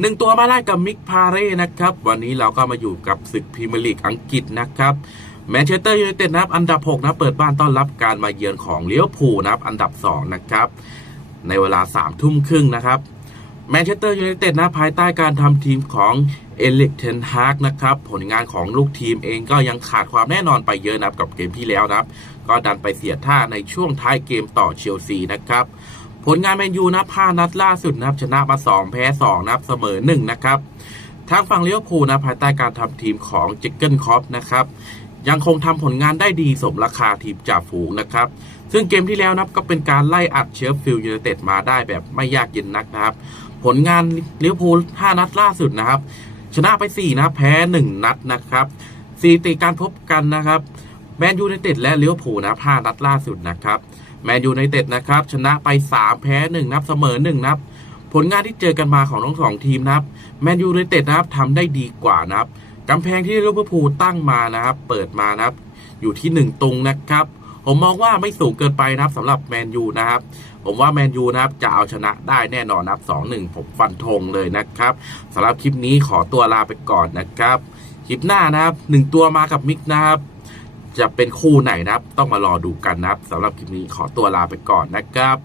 หนึ่งตัวมาได้กับมิกพาเร่นะครับ วันนี้เราก็มาอยู่กับศึกพรีเมียร์ลีกอังกฤษนะครับแมนเชสเตอร์ยูไนเต็ดนะครับอันดับ 6 นะเปิดบ้านต้อนรับการมาเยือนของเลี้ยวภูนะครับอันดับ 2 นะครับ ในเวลา3ามทุ่มครึ่งนะครับแมนเชสเตอร์ยูไนเต็ดนะภายใต้การทำทีมของเอลิกเทนฮากนะครับ ผลงานของลูกทีมเองก็ยังขาดความแน่นอนไปเยอะนะครับกับเกมที่แล้วนะครับ ก็ดันไปเสียท่าในช่วงท้ายเกมต่อเชลซีนะครับ ผลงานแมนยูนะห้านัดล่าสุดนะครับชนะมา2แพ้2นะครับเสมอ1นะครับทางฝั่งเลี้ยวภูนะภายใต้การทำทีมของจิกเกิลคอปนะครับยังคงทำผลงานได้ดีสมราคาทีมจ่าฝูงนะครับ ซึ่งเกมที่แล้วนะครับก็เป็นการไล่อัดเชฟฟิลด์ยูไนเต็ดมาได้แบบไม่ยากเย็นนักนะครับ ผลงานเลี้ยวภู5นัดล่าสุดนะครับ ชนะไป 4 นะแพ้ 1 นัดนะครับสถิติการพบกันนะครับ แมนยูไนเต็ดและเลี้ยวภูนะ5นัดล่าสุดนะครับแมนยูไนเต็ดนะครับชนะไป 3 แพ้ 1 นับเสมอ 1 นับ ผลงานที่เจอกันมาของทั้งสองทีมนะครับแมนยูไนเต็ดนะครับทำได้ดีกว่านะครับกำแพงที่ลิเวอร์พูลตั้งมานะครับ เปิดมานะครับ อยู่ที่ 1 ตรงนะครับ ผมมองว่าไม่สูงเกินไปนะครับสำหรับแมนยูนะครับ ผมว่าแมนยูนะครับจะเอาชนะได้แน่นอนนะครับ2-1ผมฟันธงเลยนะครับสำหรับคลิปนี้ขอตัวลาไปก่อนนะครับ คลิปหน้านะครับหนึ่งตัวมากับมิกนะครับ จะเป็นคู่ไหนนะครับ ต้องมารอดูกันนะครับสำหรับคลิปนี้ขอตัวลาไปก่อนนะครับ